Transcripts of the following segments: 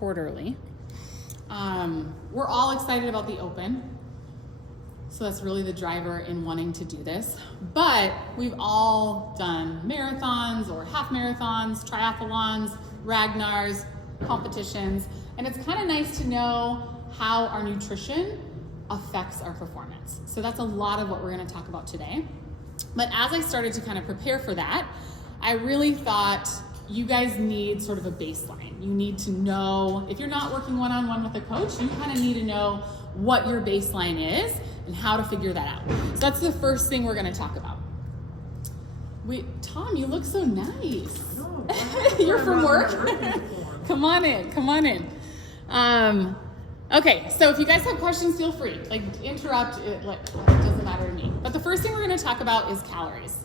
quarterly. We're all excited about the Open, so that's really the driver in wanting to do this. But we've all done marathons or half marathons, triathlons, Ragnars, competitions, and it's kind of nice to know how our nutrition affects our performance. So that's a lot of what we're going to talk about today. But as I started to kind of prepare for that, I really thought you guys need sort of a baseline. You need to know, if you're not working one-on-one with a coach, you kind of need to know what your baseline is and how to figure that out. So that's the first thing we're going to talk about. Tom, you look so nice. You're from work? Come on in. Okay, so if you guys have questions, feel free. Interrupt, it doesn't matter to me. But the first thing we're going to talk about is calories.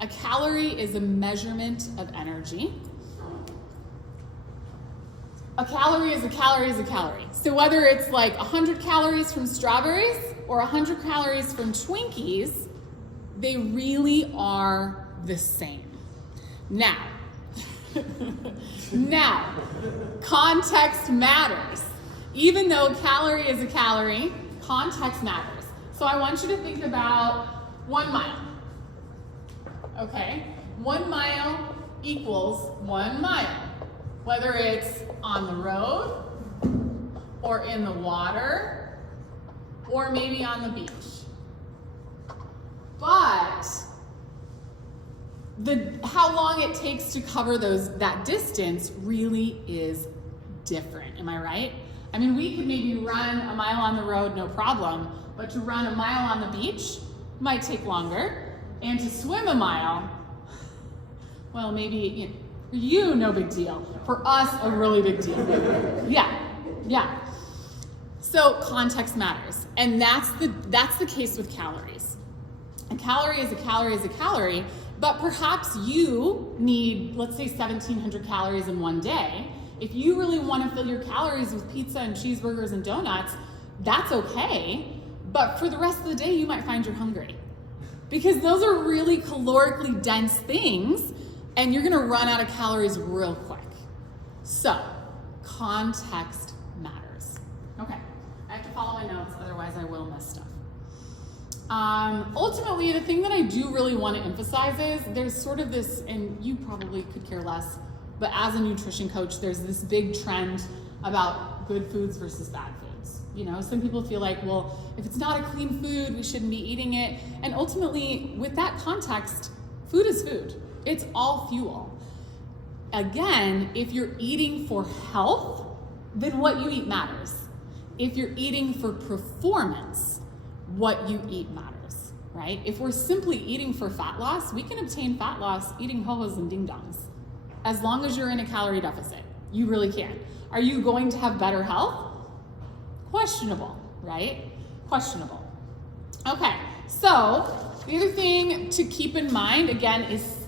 A calorie is a measurement of energy. A calorie is a calorie is a calorie. So whether it's like 100 calories from strawberries or 100 calories from Twinkies, they really are the same. Now, context matters. Even though calorie is a calorie, context matters. So I want you to think about 1 mile. Okay, 1 mile equals 1 mile. Whether it's on the road, or in the water, or maybe on the beach. But how long it takes to cover that distance really is different, am I right? I mean, we could maybe run a mile on the road, no problem, but to run a mile on the beach might take longer, and to swim a mile, well, maybe, for you, no big deal. For us, a really big deal. Yeah. So context matters, and that's the case with calories. A calorie is a calorie is a calorie, but perhaps you need, let's say, 1,700 calories in one day. If you really want to fill your calories with pizza and cheeseburgers and donuts, that's okay. But for the rest of the day, you might find you're hungry. Because those are really calorically dense things, and you're gonna run out of calories real quick. So, context matters. Okay, I have to follow my notes, otherwise I will miss stuff. Ultimately, the thing that I do really want to emphasize is there's sort of this, and you probably could care less, but as a nutrition coach, there's this big trend about good foods versus bad foods. You know, some people feel like, well, if it's not a clean food, we shouldn't be eating it. And ultimately, with that context, food is food. It's all fuel. Again, if you're eating for health, then what you eat matters. If you're eating for performance, what you eat matters, right? If we're simply eating for fat loss, we can obtain fat loss eating ho-hos and ding-dongs. As long as you're in a calorie deficit, you really can. Are you going to have better health? Questionable, right? Questionable. Okay, so the other thing to keep in mind, again, is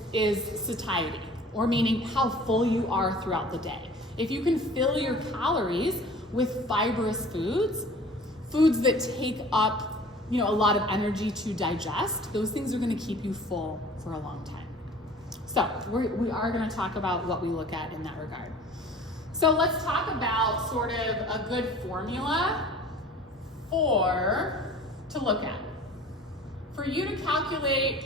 satiety, or meaning how full you are throughout the day. If you can fill your calories with fibrous foods that take up, a lot of energy to digest, those things are going to keep you full for a long time. So we are going to talk about what we look at in that regard. So let's talk about sort of a good formula to look at. For you to calculate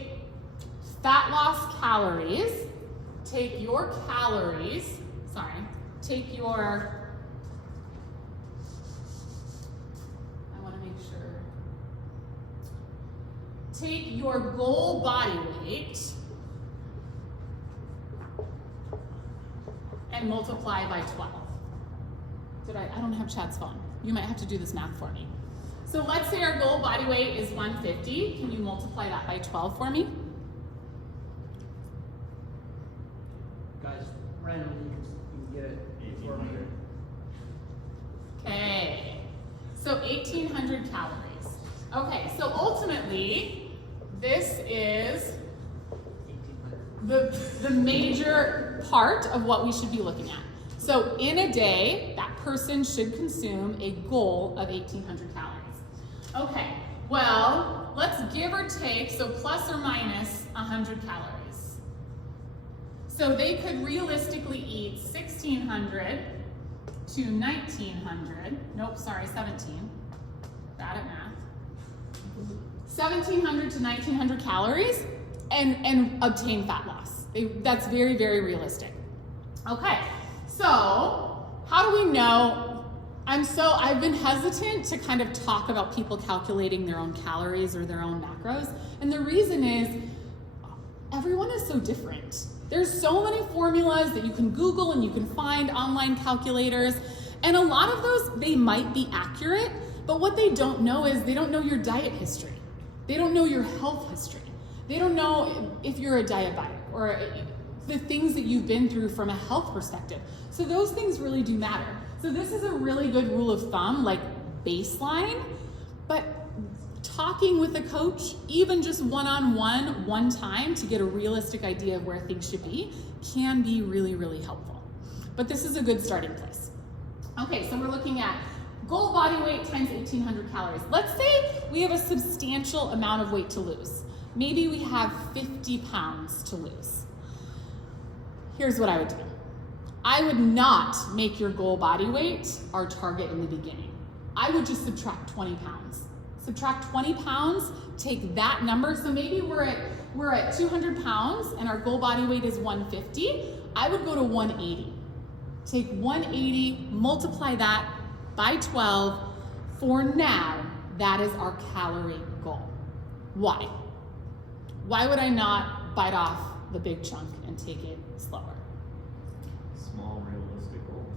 fat loss calories, take your, take your goal body weight and multiply by 12. I don't have Chad's phone. You might have to do this math for me. So let's say our goal body weight is 150. Can you multiply that by 12 for me? Guys, randomly you can get it. 1,800. Okay, so 1,800 calories. Okay, so ultimately, this is the major part of what we should be looking at. So in a day, that person should consume a goal of 1,800 calories. Okay, well, let's give or take, so plus or minus 100 calories. So they could realistically eat 1,600 to 1900, nope, sorry, 17, bad at math. 1700 to 1900 calories and obtain fat loss. That's very, very realistic. Okay, so how do we know? I've been hesitant to kind of talk about people calculating their own calories or their own macros. And the reason is everyone is so different. There's so many formulas that you can Google and you can find online calculators. And a lot of those, they might be accurate, but what they don't know is they don't know your diet history. They don't know your health history. They don't know if you're a diabetic or the things that you've been through from a health perspective. So those things really do matter. So this is a really good rule of thumb, like baseline, but talking with a coach, even just one-on-one, one time to get a realistic idea of where things should be, can be really, really helpful. But this is a good starting place. Okay, so we're looking at goal body weight times 1,800 calories. Let's say we have a substantial amount of weight to lose. Maybe we have 50 pounds to lose. Here's what I would do. I would not make your goal body weight our target in the beginning. I would just subtract 20 pounds. Subtract 20 pounds, take that number. So maybe we're at 200 pounds and our goal body weight is 150. I would go to 180. Take 180, multiply that by 12. For now, that is our calorie goal. Why? Why would I not bite off the big chunk and take it slower? Small, realistic goals.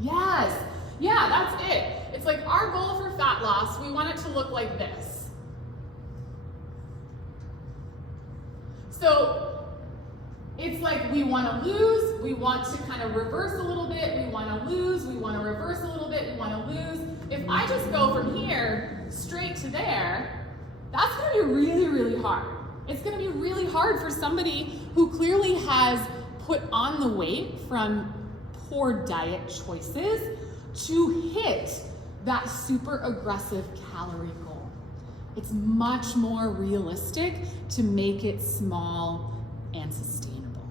Yes, yeah, that's it. It's like our goal for fat loss, we want it to look like this. So it's like we want to lose, we want to kind of reverse a little bit, we want to lose, we want to reverse a little bit, we want to lose. If I just go from here straight to there, that's going to be really, really hard. It's going to be really hard for somebody who clearly has put on the weight from poor diet choices to hit that super aggressive calorie goal. It's much more realistic to make it small and sustainable,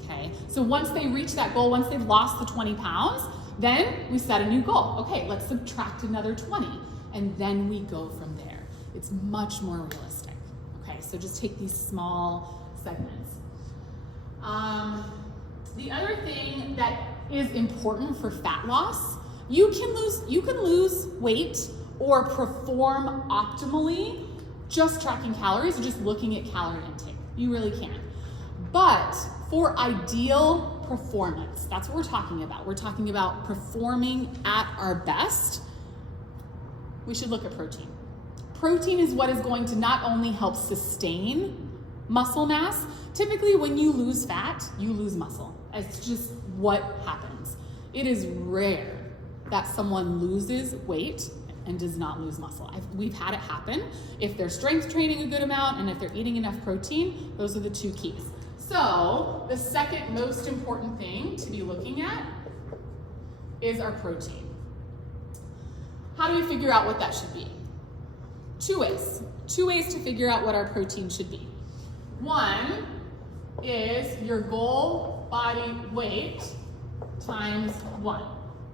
okay? So once they reach that goal, once they've lost the 20 pounds, then we set a new goal. Okay, let's subtract another 20, and then we go from there. It's much more realistic, okay? So just take these small segments. The other thing that is important for fat loss, you can lose weight or perform optimally just tracking calories or just looking at calorie intake. You really can. But for ideal performance, that's what we're talking about. We're talking about performing at our best. We should look at protein. Protein is what is going to not only help sustain muscle mass. Typically when you lose fat, you lose muscle. It's just what happens. It is rare that someone loses weight and does not lose muscle. We've had it happen. If they're strength training a good amount and if they're eating enough protein, those are the two keys. So the second most important thing to be looking at is our protein. How do we figure out what that should be? Two ways to figure out what our protein should be. One is your goal body weight times 1.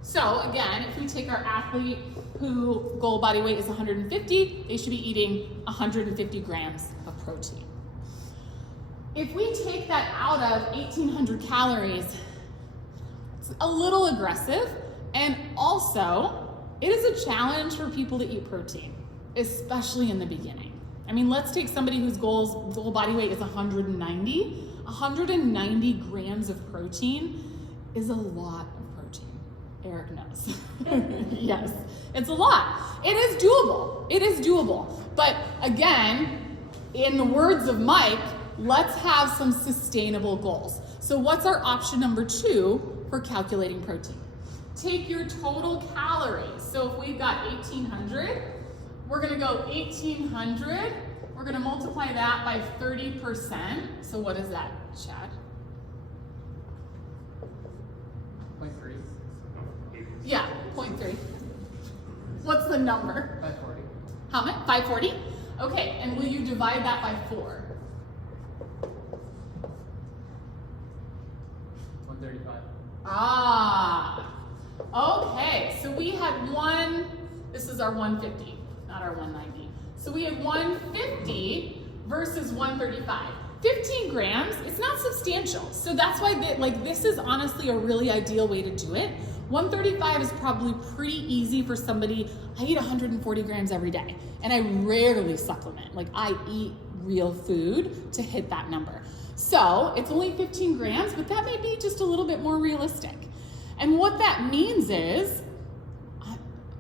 So again, if we take our athlete who goal body weight is 150, they should be eating 150 grams of protein. If we take that out of 1,800 calories, it's a little aggressive, and also it is a challenge for people to eat protein, especially in the beginning. I mean, let's take somebody whose goal body weight is 190. 190 grams of protein is a lot of protein. Eric knows. Yes, it's a lot. It is doable. It is doable. But again, in the words of Mike, let's have some sustainable goals. So what's our option number 2 for calculating protein? Take your total calories. So if we've got 1,800, we're gonna go 1,800. We're gonna multiply that by 30%. So what is that, Chad? 0.3. Yeah, 0.3. What's the number? 540. How much? 540? Okay, and will you divide that by 4? 135. Ah, Okay, so we had this is our 150, not our 190. So we had 150 versus 135. 15 grams, it's not substantial. So that's why this is honestly a really ideal way to do it. 135 is probably pretty easy for somebody. I eat 140 grams every day and I rarely supplement. Like I eat real food to hit that number. So it's only 15 grams, but that may be just a little bit more realistic. And what that means is,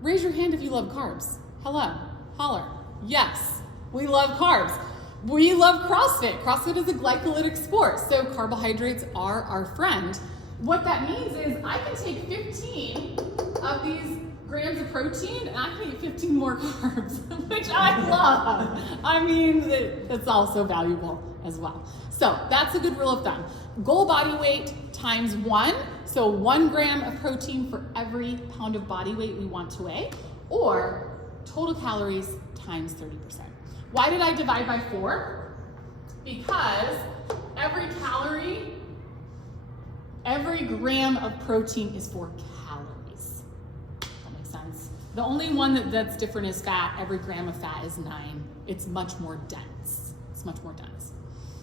raise your hand if you love carbs. Hello, holler. Yes, we love carbs. We love CrossFit. CrossFit is a glycolytic sport, so carbohydrates are our friend. What that means is I can take 15 of these grams of protein and I can eat 15 more carbs, which I love. I mean, that's also valuable as well. So that's a good rule of thumb. Goal body weight times 1. So 1 gram of protein for every pound of body weight we want to weigh, or total calories times 30%. Why did I divide by 4? Because every gram of protein is 4 calories. That makes sense. The only one that's different is fat. Every gram of fat is 9. It's much more dense. It's much more dense.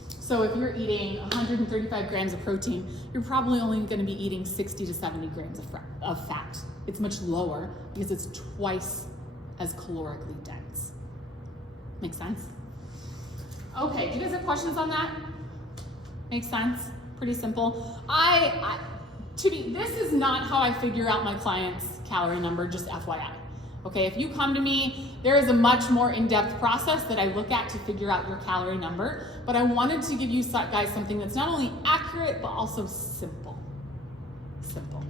So if you're eating 135 grams of protein, you're probably only going to be eating 60 to 70 grams of fat. It's much lower because it's twice as calorically dense. Makes sense? Okay, do you guys have questions on that? Makes sense? Pretty simple. This is not how I figure out my client's calorie number, just FYI. Okay, if you come to me, there is a much more in-depth process that I look at to figure out your calorie number, but I wanted to give you guys something that's not only accurate, but also simple. Simple.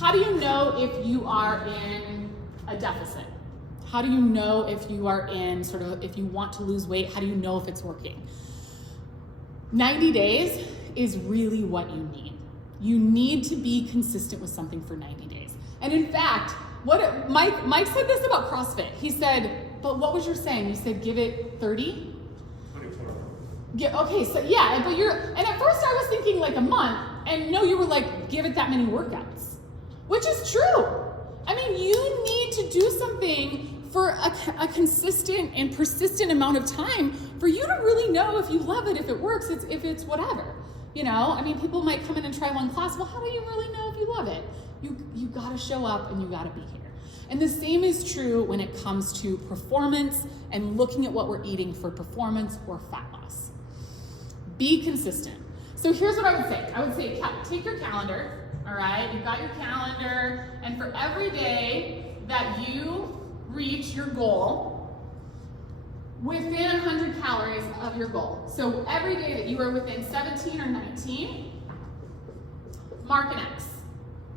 How do you know if you are in a deficit? How do you know if you are in if you want to lose weight, how do you know if it's working? 90 days is really what you need. You need to be consistent with something for 90 days. And in fact, Mike said this about CrossFit. He said, but what was your saying? You said give it 30? 24. Okay, so yeah, and at first I was thinking like a month, and no, you were like, give it that many workouts, which is true. I mean, you need to do something for a consistent and persistent amount of time for you to really know if you love it, if it works, if it's whatever. You know, I mean, people might come in and try one class. Well, how do you really know if you love it? You gotta show up and you gotta be here. And the same is true when it comes to performance and looking at what we're eating for performance or fat loss. Be consistent. So here's what I would say. I would say take your calendar, all right? You've got your calendar, and for every day that you reach your goal, within 100 calories of your goal. So every day that you are within 17 or 19, mark an X.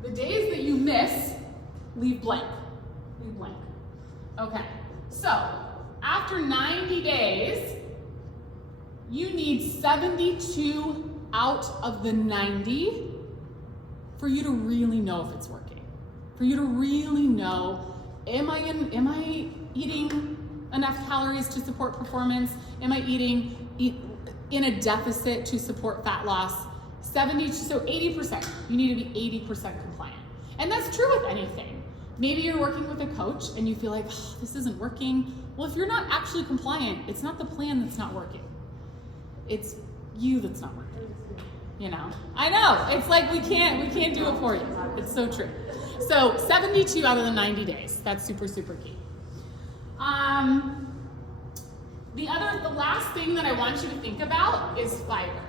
The days that you miss, leave blank. Leave blank. Okay, so after 90 days, you need 72 out of the 90 for you to really know if it's working. For you to really know, am I eating enough calories to support performance? Am I eating in a deficit to support fat loss? 80%. You need to be 80% compliant. And that's true with anything. Maybe you're working with a coach and you feel like, oh, this isn't working. Well, if you're not actually compliant, it's not the plan that's not working. It's you that's not working. You know? I know. It's like we can't do it for you. It's so true. So 72 out of the 90 days. That's super, super key. The last thing that I want you to think about is fiber,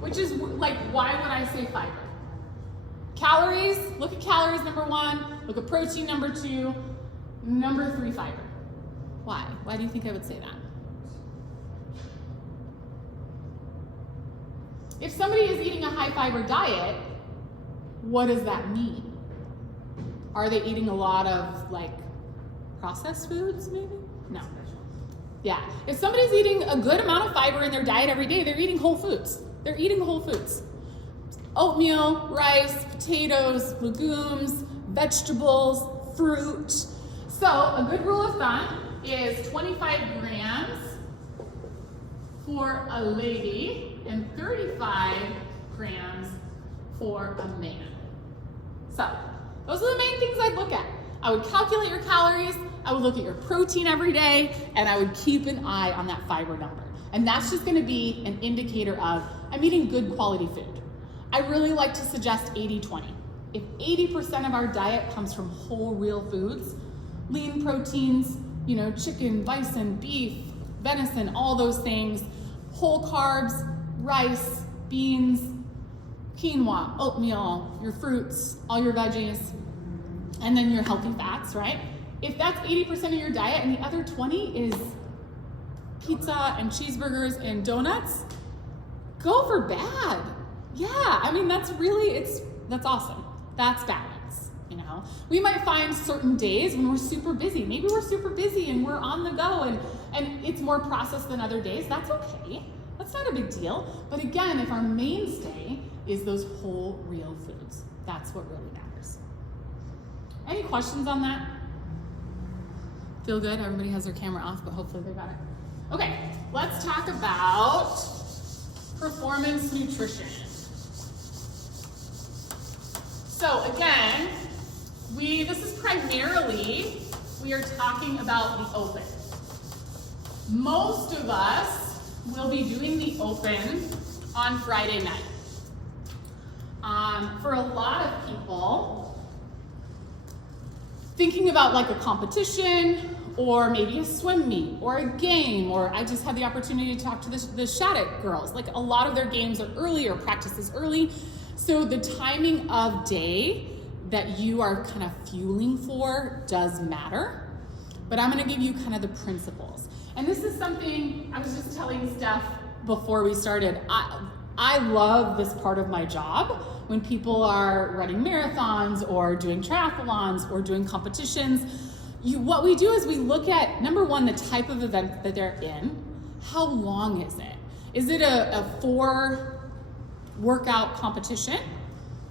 which is like, why would I say fiber? Calories, look at calories, number 1, look at protein, number 2, number 3, fiber. Why? Why do you think I would say that? If somebody is eating a high fiber diet, what does that mean? Are they eating a lot of like processed foods maybe? No. Yeah. If somebody's eating a good amount of fiber in their diet every day, they're eating whole foods. They're eating whole foods. Oatmeal, rice, potatoes, legumes, vegetables, fruit. So a good rule of thumb is 25 grams for a lady and 35 grams for a man. So Those are the main things I'd look at. I would calculate your calories, I would look at your protein every day, and I would keep an eye on that fiber number. And that's just gonna be an indicator of, I'm eating good quality food. I really like to suggest 80-20. If 80% of our diet comes from whole, real foods, lean proteins, chicken, bison, beef, venison, all those things, whole carbs, rice, beans, quinoa, oatmeal, your fruits, all your veggies, and then your healthy fats, right? If that's 80% of your diet and the other 20 is pizza and cheeseburgers and donuts, go for bad. Yeah, I mean, that's awesome. That's balance, We might find certain days when we're super busy. Maybe we're super busy and we're on the go and it's more processed than other days. That's okay. That's not a big deal. But again, if our mainstay is those whole, real foods, that's what really matters. Any questions on that? Feel good? Everybody has their camera off, but hopefully they got it. Okay, let's talk about performance nutrition. So again, this is primarily, we are talking about the open. Most of us will be doing the open on Friday night. For a lot of people, thinking about like a competition or maybe a swim meet or a game, or I just had the opportunity to talk to the Shattuck girls. Like a lot of their games are early or practices early. So the timing of day that you are kind of fueling for does matter, but I'm gonna give you kind of the principles. And this is something I was just telling Steph before we started. I love this part of my job when people are running marathons or doing triathlons or doing competitions. What we do is we look at, number one, the type of event that they're in. How long is it? Is it a 4-workout competition?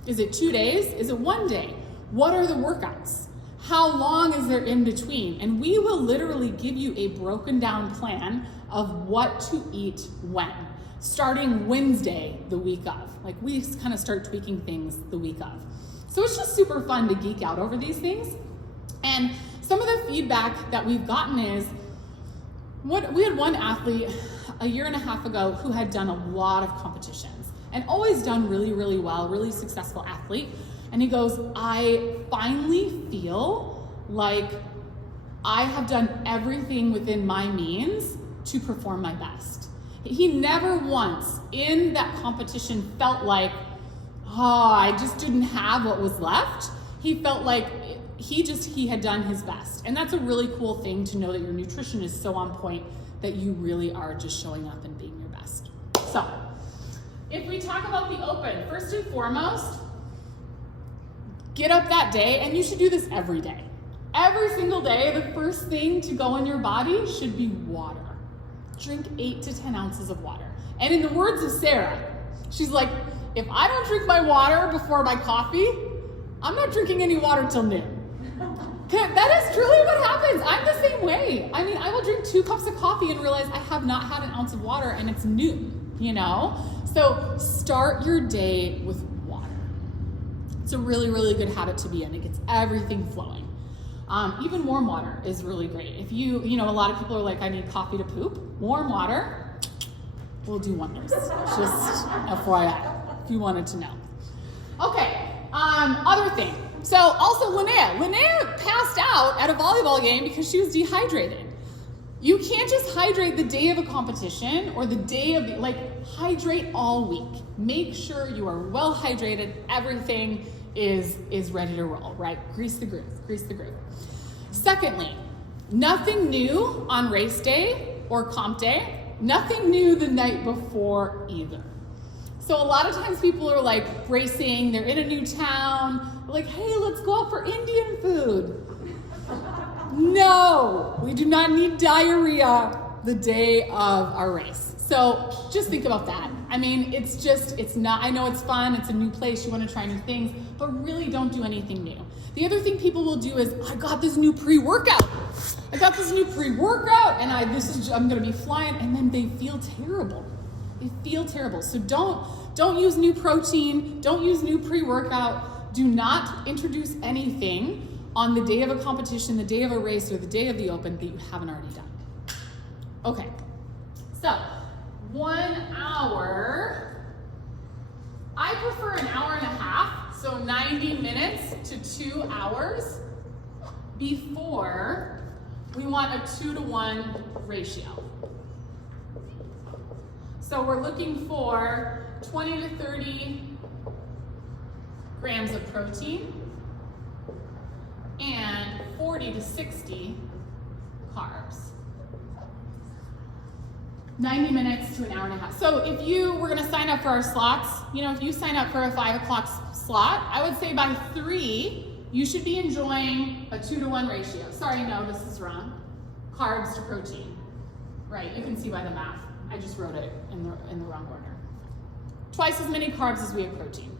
Is it 2 days? Is it 1 day? What are the workouts? How long is there in between? And we will literally give you a broken down plan of what to eat when, starting Wednesday the week of. Like we kind of start tweaking things the week of. So it's just super fun to geek out over these things. And some of the feedback that we've gotten is, we had one athlete a year and a half ago who had done a lot of competitions and always done really, really well, really successful athlete. And he goes, I finally feel like I have done everything within my means to perform my best. He never once in that competition felt like, I just didn't have what was left. He felt like he had done his best. And that's a really cool thing to know, that your nutrition is so on point that you really are just showing up and being your best. So if we talk about the open, first and foremost, get up that day, and you should do this every day. Every single day, the first thing to go in your body should be water. Drink 8 to 10 ounces of water. And in the words of Sarah, she's like, if I don't drink my water before my coffee, I'm not drinking any water till noon. That is truly what happens. I'm the same way. I mean, I will drink 2 cups of coffee and realize I have not had an ounce of water and it's noon, So start your day with water. It's a really, really good habit to be in. It gets everything flowing. Even warm water is really great. If a lot of people are like, I need coffee to poop. Warm water will do wonders. Just FYI, if you wanted to know. Okay, other thing. So also Linnea passed out at a volleyball game because she was dehydrated. You can't just hydrate the day of a competition or the day of hydrate all week. Make sure you are well hydrated. Everything is ready to roll, right? Grease the groove. Secondly, nothing new on race day or comp day. Nothing new the night before either. So a lot of times people are like racing, they're in a new town, they're like, hey, let's go out for Indian food. No, we do not need diarrhea the day of our race. So just think about that. I mean, I know it's fun, it's a new place, you want to try new things, but really don't do anything new. The other thing people will do is, I got this new pre-workout, and I'm going to be flying, and then they feel terrible. So don't use new protein, don't use new pre-workout. Do not introduce anything on the day of a competition, the day of a race, or the day of the open that you haven't already done. Okay, so 1 hour. I prefer an hour and a half, so 90 minutes to 2 hours before we want a 2-to-1 ratio. So we're looking for 20 to 30 grams of protein and 40 to 60 carbs. 90 minutes to an hour and a half. So if you were gonna sign up for our slots, if you sign up for a 5 o'clock slot, I would say by 3, you should be enjoying a 2-to-1 ratio. Sorry, no, this is wrong. Carbs to protein. Right, you can see by the math. I just wrote it in the wrong order. Twice as many carbs as we have protein.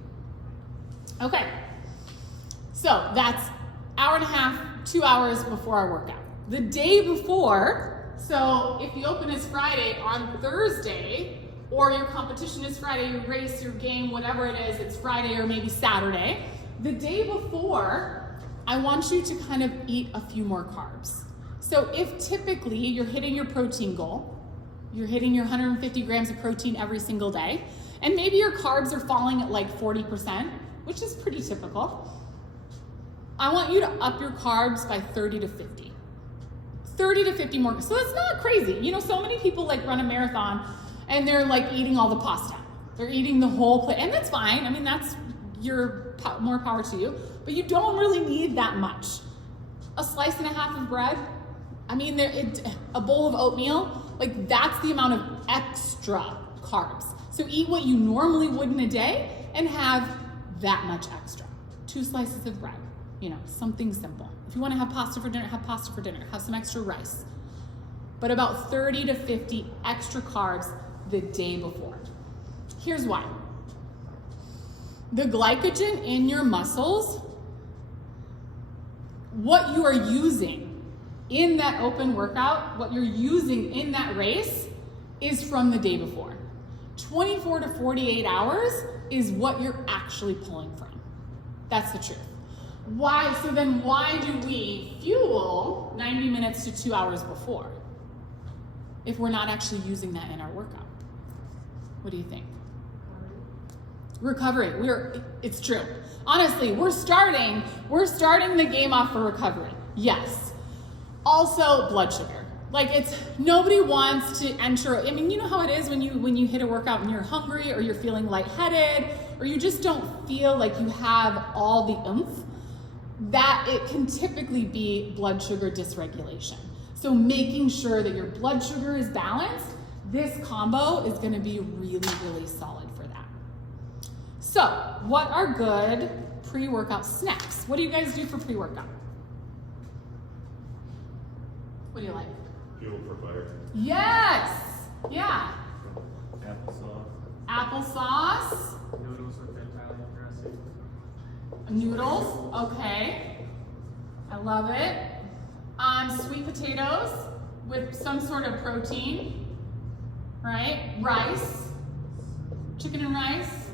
Okay, so that's hour and a half, 2 hours before our workout. The day before, so if the open is Friday, on Thursday, or your competition is Friday, your race, your game, whatever it is, it's Friday or maybe Saturday, the day before, I want you to kind of eat a few more carbs. So if typically you're hitting your protein goal, you're hitting your 150 grams of protein every single day, and maybe your carbs are falling at like 40%, which is pretty typical, I want you to up your carbs by 30 to 50. 30 to 50 more, so it's not crazy. So many people like run a marathon and they're like eating all the pasta. They're eating the whole plate, and that's fine. I mean, that's more power to you, but you don't really need that much. A slice and a half of bread, I mean, a bowl of oatmeal, like that's the amount of extra carbs. So eat what you normally would in a day and have that much extra. 2 slices of bread, something simple. If you want to have pasta for dinner, have pasta for dinner. Have some extra rice. But about 30 to 50 extra carbs the day before. Here's why. The glycogen in your muscles, what you are using in that open workout, what you're using in that race is from the day before. 24 to 48 hours is what you're actually pulling from. That's the truth. Why? So then why do we fuel 90 minutes to 2 hours before if we're not actually using that in our workout? What do you think? Recovery. It's true. Honestly, we're starting the game off for recovery. Yes. Also, blood sugar. Like nobody wants to enter. I mean, you know how it is when you hit a workout and you're hungry or you're feeling lightheaded or you just don't feel like you have all the oomph. That it can typically be blood sugar dysregulation. So making sure that your blood sugar is balanced, this combo is going to be really, really solid for that. So, what are good pre-workout snacks? What do you guys do for pre-workout? What do you like? Fuel for fire. Yes! Yeah. Applesauce. Applesauce. Noodles with Italian dressing. Noodles, okay. I love it. Sweet potatoes with some sort of protein, right? Rice, chicken and rice.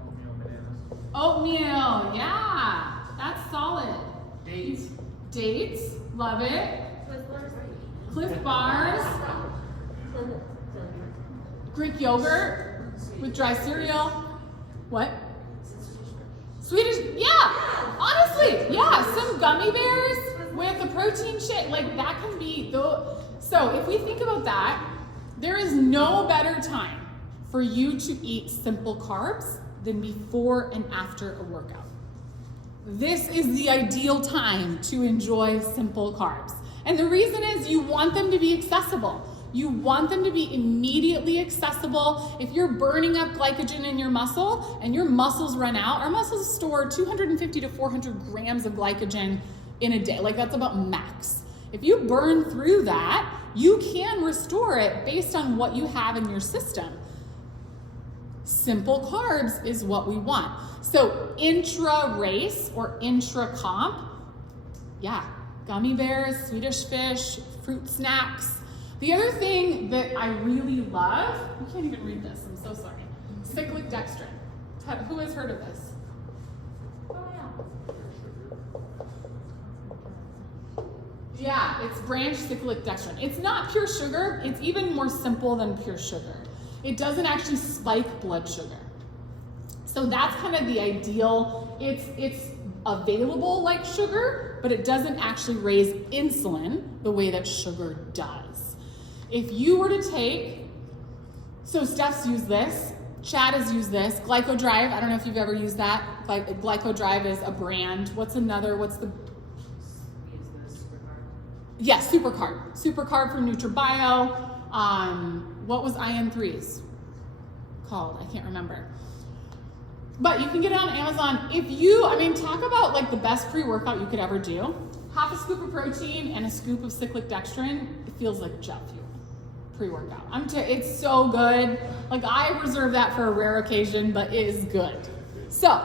Oatmeal, bananas. Oatmeal, yeah, that's solid. Dates, love it. Cliff Bars. Greek yogurt with dry cereal. What? Swedish, yeah, honestly, yeah, some gummy bears with the protein shit, like that can be, so if we think about that, there is no better time for you to eat simple carbs than before and after a workout. This is the ideal time to enjoy simple carbs. And the reason is you want them to be accessible. You want them to be immediately accessible. If you're burning up glycogen in your muscle and your muscles run out, our muscles store 250 to 400 grams of glycogen in a day. Like that's about max. If you burn through that, you can restore it based on what you have in your system. Simple carbs is what we want. So intra-race or intra-comp, yeah, gummy bears, Swedish fish, fruit snacks. The other thing that I really love, you can't even read this, I'm so sorry. Cyclic dextrin. Who has heard of this? Oh, Yeah, it's branch cyclic dextrin. It's not pure sugar. It's even more simple than pure sugar. It doesn't actually spike blood sugar. So that's kind of the ideal. It's available like sugar, but it doesn't actually raise insulin the way that sugar does. If you were to take, so Steph's used this, Chad has used this, GlycoDrive, I don't know if you've ever used that. GlycoDrive is a brand. What's the, yeah, Supercarb. Supercarb from NutraBio. What was IN3's called? I can't remember. But you can get it on Amazon. Talk about like the best pre-workout you could ever do. Half a scoop of protein and a scoop of cyclic dextrin. It feels like jet fuel pre-workout. It's so good. Like I reserve that for a rare occasion, but it is good. So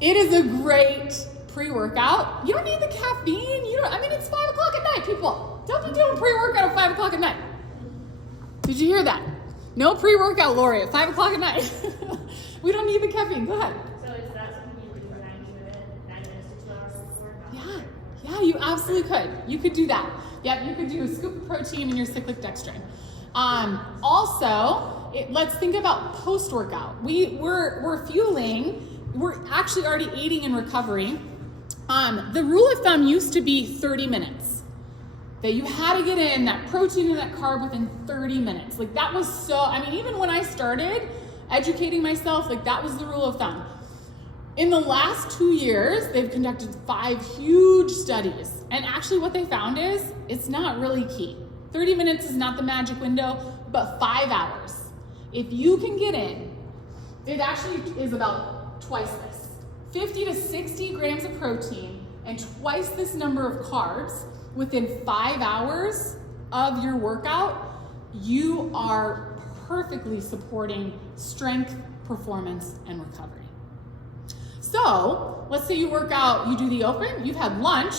it is a great pre-workout. You don't need the caffeine. It's 5 o'clock at night, people. Don't be doing pre-workout at 5 o'clock at night. Did you hear that? No pre-workout, Lori, at 5 o'clock at night. We don't need the caffeine. Go ahead. So is that something you would do 9 minutes to 2 hours before workout? Yeah, you absolutely could. You could do that. Yep, you could do a scoop of protein in your cyclic dextrin. Let's think about post-workout. We're fueling. We're actually already eating in recovery. The rule of thumb used to be 30 minutes. That you had to get in that protein and that carb within 30 minutes. Like that was even when I started educating myself, like that was the rule of thumb. In the last 2 years, they've conducted 5 huge studies. And actually what they found is it's not really key. 30 minutes is not the magic window, but 5 hours. If you can get in, it actually is about twice this. 50 to 60 grams of protein and twice this number of carbs within 5 hours of your workout, you are perfectly supporting strength, performance, and recovery. So let's say you work out, you do the open, you've had lunch,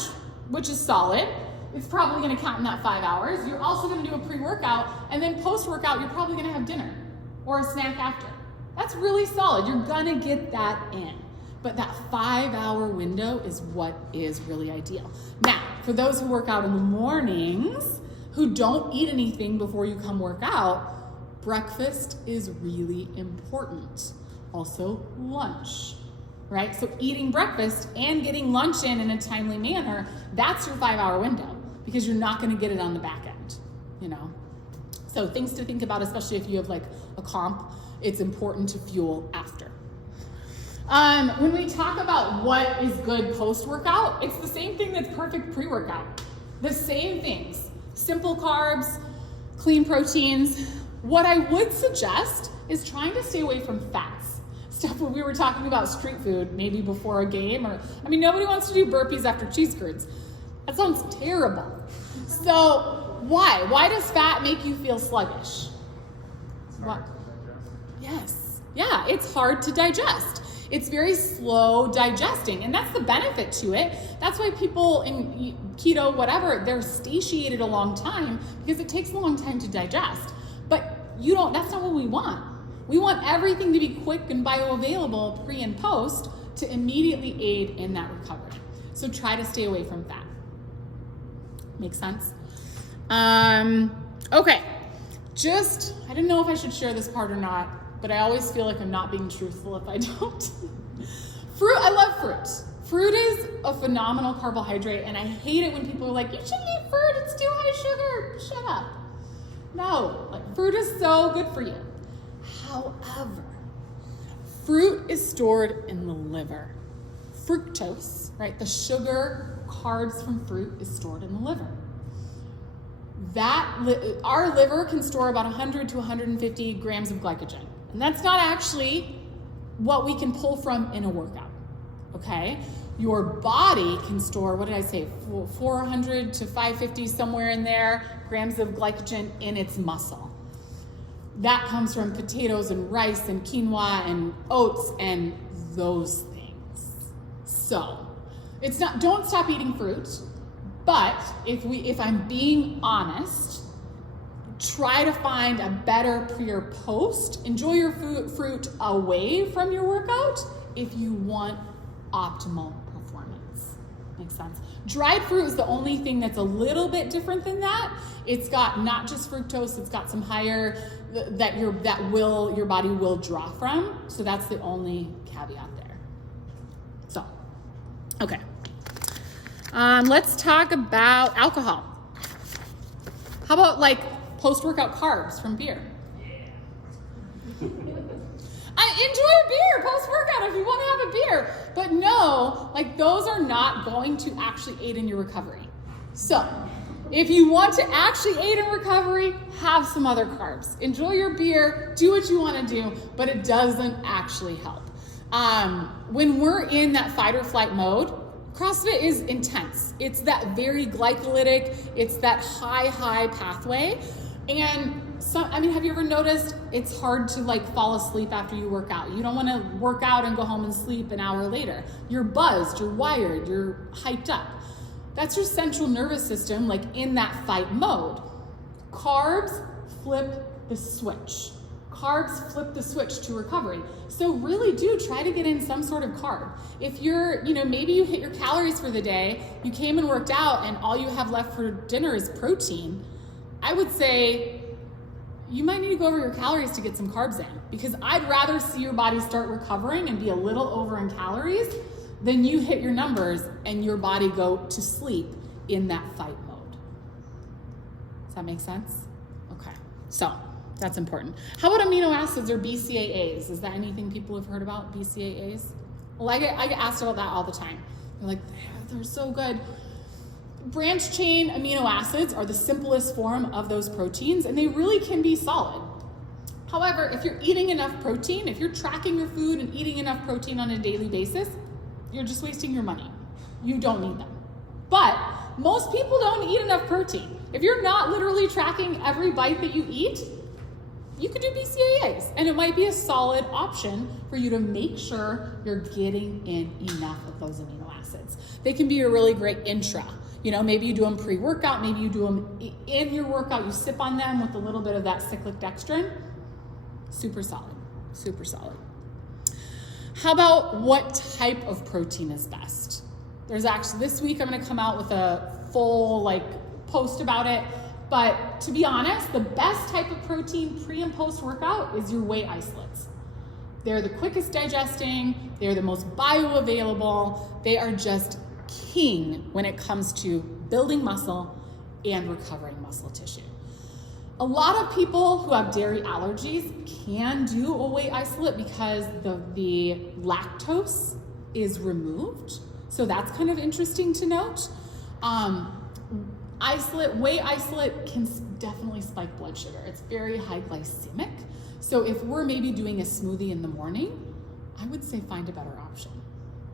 which is solid. It's probably gonna count in that 5 hours. You're also gonna do a pre-workout, and then post-workout, you're probably gonna have dinner or a snack after. That's really solid. You're gonna get that in. But that 5 hour window is what is really ideal. Now, for those who work out in the mornings, who don't eat anything before you come work out, breakfast is really important. Also, lunch, right? So eating breakfast and getting lunch in a timely manner, that's your 5 hour window because you're not gonna get it on the back end, So things to think about, especially if you have like a comp, it's important to fuel after. When we talk about what is good post-workout, it's the same thing that's perfect pre-workout. The same things, simple carbs, clean proteins. What I would suggest is trying to stay away from fats. Stuff when we were talking about street food, maybe before a game, nobody wants to do burpees after cheese curds. That sounds terrible. So why? Why does fat make you feel sluggish? What? Yes. Yeah, it's hard to digest. It's very slow digesting, and that's the benefit to it. That's why people in keto, whatever, they're satiated a long time because it takes a long time to digest. But that's not what we want. We want everything to be quick and bioavailable pre and post to immediately aid in that recovery. So try to stay away from fat. Make sense? Okay. I don't know if I should share this part or not, but I always feel like I'm not being truthful if I don't. Fruit, I love fruit. Fruit is a phenomenal carbohydrate, and I hate it when people are like, you shouldn't eat fruit, it's too high sugar. Shut up. No, fruit is so good for you. However, fruit is stored in the liver. Fructose, right, the sugar, carbs from fruit is stored in the liver. Our liver can store about 100 to 150 grams of glycogen. And that's not actually what we can pull from in a workout, okay? Your body can store, 400 to 550, somewhere in there, grams of glycogen in its muscle. That comes from potatoes and rice and quinoa and oats and those things. So, don't stop eating fruit, but if I'm being honest, try to find a better pre or post. Enjoy your fruit away from your workout if you want optimal performance. Makes sense. Dried fruit is the only thing that's a little bit different than that. It's got not just fructose, it's got some higher that your body will draw from. So that's the only caveat there. So, okay. Let's talk about alcohol. How about like post-workout carbs from beer? Enjoy a beer post-workout if you want to have a beer. But no, like those are not going to actually aid in your recovery. So if you want to actually aid in recovery, have some other carbs. Enjoy your beer, do what you want to do, but it doesn't actually help. When we're in that fight or flight mode, CrossFit is intense. It's that very glycolytic, it's that high pathway. And have you ever noticed it's hard to like fall asleep after you work out? You don't want to work out and go home and sleep an hour later. You're buzzed, you're wired, you're hyped up. That's your central nervous system, like in that fight mode. Carbs flip the switch. Carbs flip the switch to recovery. So really do try to get in some sort of carb. If you're, maybe you hit your calories for the day, you came and worked out and all you have left for dinner is protein, I would say you might need to go over your calories to get some carbs in, because I'd rather see your body start recovering and be a little over in calories than you hit your numbers and your body go to sleep in that fight mode. Does that make sense? Okay, so that's important. How about amino acids or BCAAs? Is that anything people have heard about, BCAAs? Well, I get asked about that all the time. They're like, they're so good. Branched chain amino acids are the simplest form of those proteins, and they really can be solid. However, if you're eating enough protein, if you're tracking your food and eating enough protein on a daily basis, you're just wasting your money. You don't need them. But most people don't eat enough protein. If you're not literally tracking every bite that you eat, you could do BCAAs, and it might be a solid option for you to make sure you're getting in enough of those amino acids. They can be a really great intra. Maybe you do them pre-workout, maybe you do them in your workout, you sip on them with a little bit of that cyclic dextrin. Super solid, super solid. How about what type of protein is best? There's actually, this week I'm gonna come out with a full post about it, but to be honest, the best type of protein pre and post workout is your whey isolates. They're the quickest digesting, they're the most bioavailable, they are just king when it comes to building muscle and recovering muscle tissue. A lot of people who have dairy allergies can do a whey isolate because the lactose is removed. So that's kind of interesting to note. Whey isolate can definitely spike blood sugar. It's very high glycemic. So if we're maybe doing a smoothie in the morning, I would say find a better option.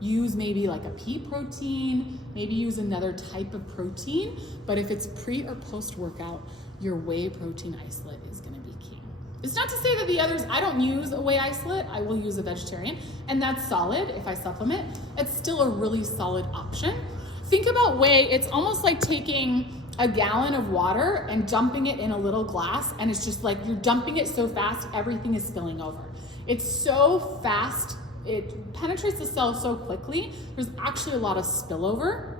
Use maybe like a pea protein, maybe use another type of protein, but if it's pre or post workout, your whey protein isolate is gonna be key. It's not to say that the others, I don't use a whey isolate, I will use a vegetarian, and that's solid if I supplement. It's still a really solid option. Think about whey, it's almost like taking a gallon of water and dumping it in a little glass, and it's just like you're dumping it so fast, everything is spilling over. It's so fast, it penetrates the cell so quickly, there's actually a lot of spillover.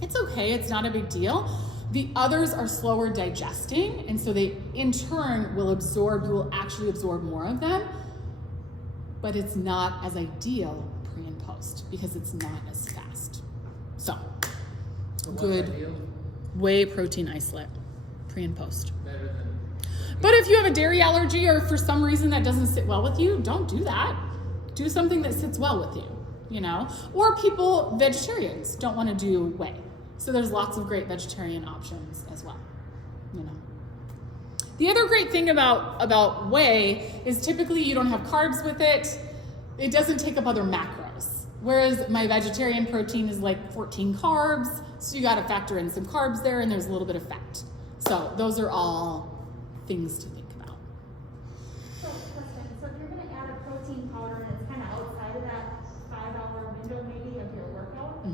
It's okay, it's not a big deal. The others are slower digesting, and so they in turn will absorb, you will actually absorb more of them, but it's not as ideal pre and post because it's not as fast. So good whey protein isolate, pre and post. But if you have a dairy allergy or for some reason that doesn't sit well with you, don't do that. Do something that sits well with you, Or vegetarians don't want to do whey. So there's lots of great vegetarian options as well, The other great thing about whey is typically you don't have carbs with it. It doesn't take up other macros. Whereas my vegetarian protein is like 14 carbs, so you got to factor in some carbs there, and there's a little bit of fat. So those are all things to think about. So if you're going to add a protein powder and it's kind of outside of that 5-hour window maybe of your workout,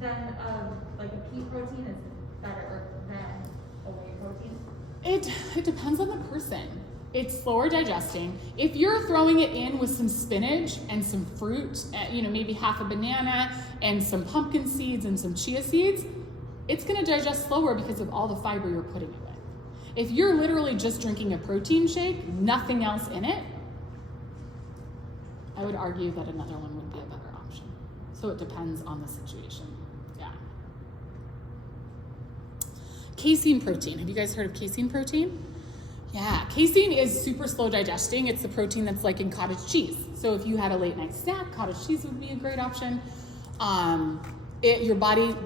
then like a pea protein is better than a whey protein? It depends on the person. It's slower digesting. If you're throwing it in with some spinach and some fruit, maybe half a banana and some pumpkin seeds and some chia seeds, it's gonna digest slower because of all the fiber you're putting it with. If you're literally just drinking a protein shake, nothing else in it, I would argue that another one would be a better option. So it depends on the situation. Yeah. Casein protein. Have you guys heard of casein protein? Yeah, casein is super slow digesting. It's the protein that's like in cottage cheese. So if you had a late night snack, cottage cheese would be a great option. Your body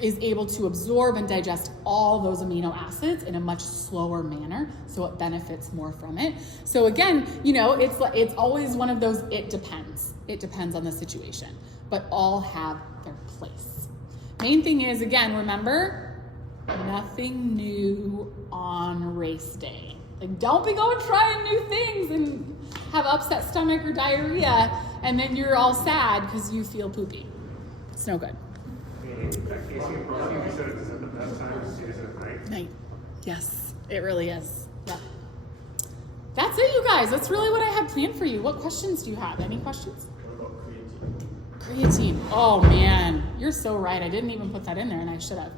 is able to absorb and digest all those amino acids in a much slower manner, so it benefits more from it. So again, it's always one of those, it depends. It depends on the situation, but all have their place. Main thing is, again, remember, nothing new on race day. Like, don't be going trying new things and have upset stomach or diarrhea, and then you're all sad because you feel poopy. It's no good. That casein protein, you said it's at the best time to use it, right? Night. Yes, it really is. Yeah. That's it, you guys. That's really what I had planned for you. What questions do you have? Any questions? What about creatine? Creatine. Oh man, you're so right. I didn't even put that in there, and I should have.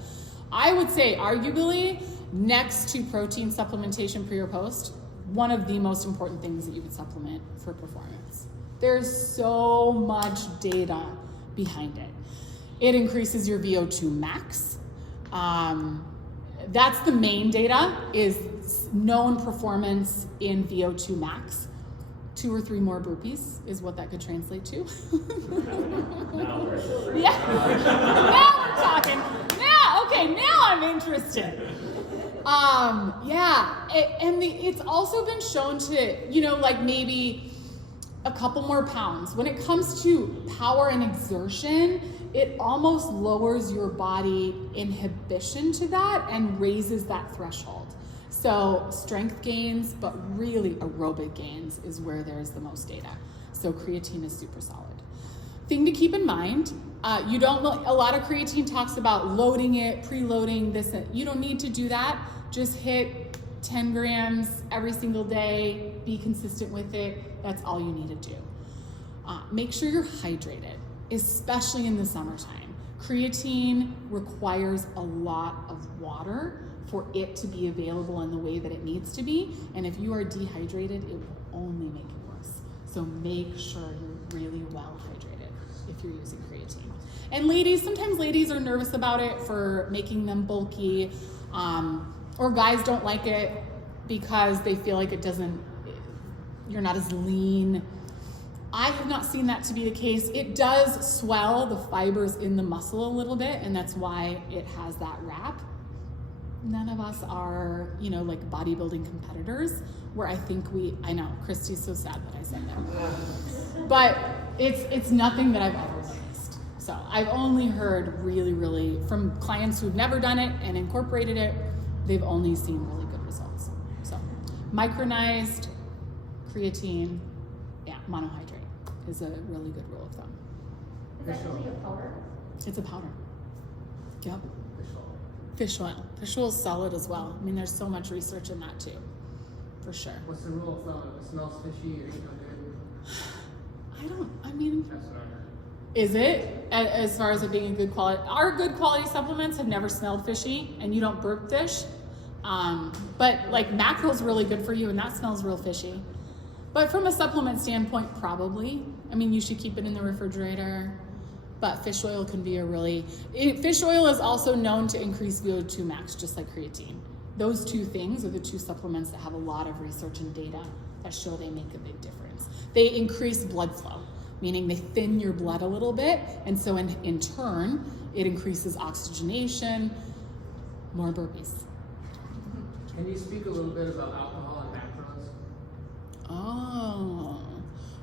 I would say, arguably, next to protein supplementation pre or post, one of the most important things that you would supplement for performance. There's so much data behind it. It increases your VO2 max. That's the main data, is known performance in VO2 max. 2 or 3 more burpees is what that could translate to. Now we're Yeah, now we're talking. Now I'm interested. It's also been shown to, like maybe a couple more pounds. When it comes to power and exertion, it almost lowers your body inhibition to that and raises that threshold. So strength gains, but really aerobic gains is where there's the most data. So creatine is super solid. Thing to keep in mind, a lot of creatine talks about loading it, preloading this. You don't need to do that. Just hit 10 grams every single day, be consistent with it. That's all you need to do. Make sure you're hydrated, especially in the summertime. Creatine requires a lot of water for it to be available in the way that it needs to be. And if you are dehydrated, it will only make it worse. So make sure you're really well hydrated if you're using creatine. And ladies, sometimes ladies are nervous about it for making them bulky, or guys don't like it because they feel like you're not as lean. I have not seen that to be the case. It does swell the fibers in the muscle a little bit, and that's why it has that wrap. None of us are, like bodybuilding competitors, where I know, Christy's so sad that I said that. But it's nothing that I've ever witnessed. So I've only heard really, from clients who've never done it and incorporated it, they've only seen really good results. So micronized creatine, monohydrate is a really good rule of thumb. Is that usually a powder? It's a powder. Yep. Fish oil. Fish oil is solid as well. I mean, there's so much research in that too, for sure. What's the rule of thumb? If it smells fishy, you're not good. That's what I heard. Is it, as far as it being a good quality? Our good quality supplements have never smelled fishy, and you don't burp fish. But like mackerel's really good for you, and that smells real fishy. But from a supplement standpoint, probably. I mean, you should keep it in the refrigerator. But fish oil can be fish oil is also known to increase VO2 max, just like creatine. Those two things are the two supplements that have a lot of research and data that show they make a big difference. They increase blood flow, meaning they thin your blood a little bit, and so in turn, it increases oxygenation, more burpees. Can you speak a little bit about alcohol and macros? Oh,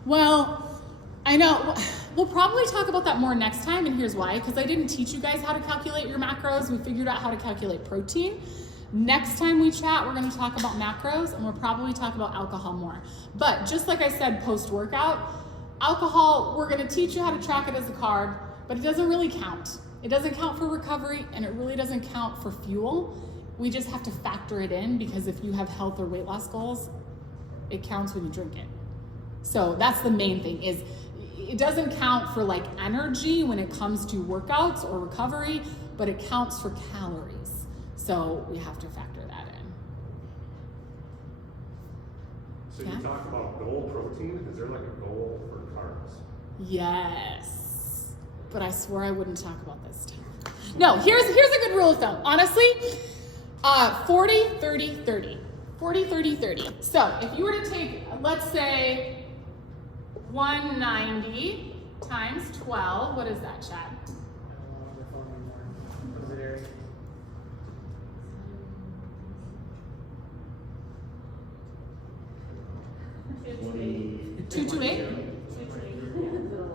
well, I know. We'll probably talk about that more next time, and here's why. Because I didn't teach you guys how to calculate your macros. We figured out how to calculate protein. Next time we chat, we're going to talk about macros, and we'll probably talk about alcohol more. But just like I said, post-workout, alcohol, we're going to teach you how to track it as a carb, but it doesn't really count. It doesn't count for recovery, and it really doesn't count for fuel. We just have to factor it in, because if you have health or weight loss goals, It counts when you drink it. So that's the main thing, is it doesn't count for like energy when it comes to workouts or recovery, but it counts for calories. So we have to factor that in. So Yeah. you talk about goal protein, is there like a goal for carbs? Yes, but I swore I wouldn't talk about this stuff. No, here's a good rule of thumb. Honestly, 40, 30, 30. 40, 30, 30. So if you were to take, let's say, 190 times 12, what is that, Chad? I don't know the phone anymore. What is it, Eric? Two two eight?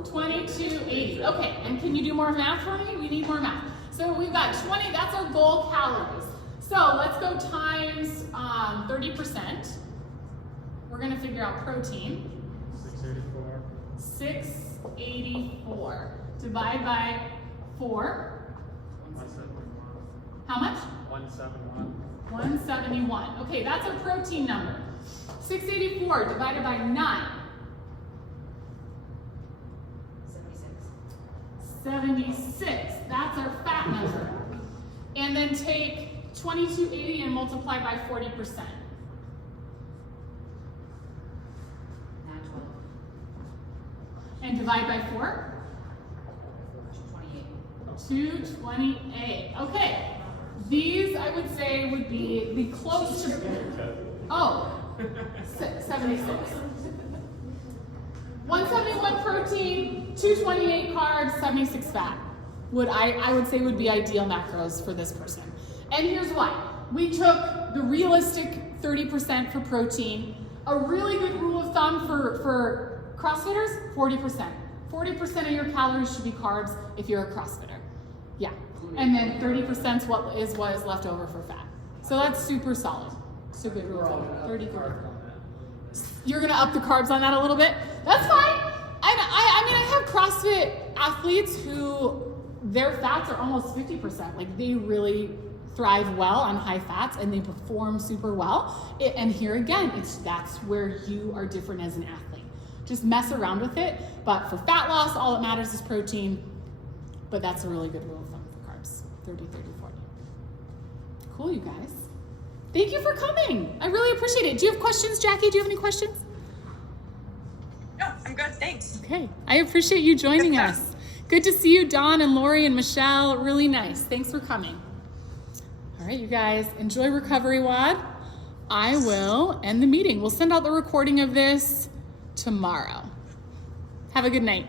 2280. Okay, and can you do more math for me? We need more math. So we've got 20, that's our goal calories. So let's go times 30%. We're gonna figure out protein. 684. 684. Divide by 4. 171. How much? 171. 171. Okay, that's our protein number. 684 divided by 9. 76. That's our fat number. And then take 2280 and multiply by 40%. And divide by 4? 228. Okay. These, I would say, would be the close to, 76. 171 protein, 228 carbs, 76 fat. I would say would be ideal macros for this person. And here's why. We took the realistic 30% for protein. A really good rule of thumb for CrossFitters, 40%. 40% of your calories should be carbs if you're a CrossFitter. Yeah. And then 30% is what is left over for fat. So that's super solid. It's a good rule of thumb. 30, 30. You're gonna up the carbs on that a little bit? That's fine. I mean, I have CrossFit athletes who their fats are almost 50%. Like they really thrive well on high fats and they perform super well. And here again, that's where you are different as an athlete. Just mess around with it. But for fat loss, all that matters is protein. But that's a really good rule of thumb for carbs. 30, 30, 40. Cool, you guys. Thank you for coming. I really appreciate it. Do you have questions, Jackie? Do you have any questions? No, I'm good, thanks. Okay, I appreciate you joining us. Good to see you, Dawn and Lori and Michelle. Really nice. Thanks for coming. All right, you guys, enjoy Recovery WOD. I will end the meeting. We'll send out the recording of this tomorrow. Have a good night.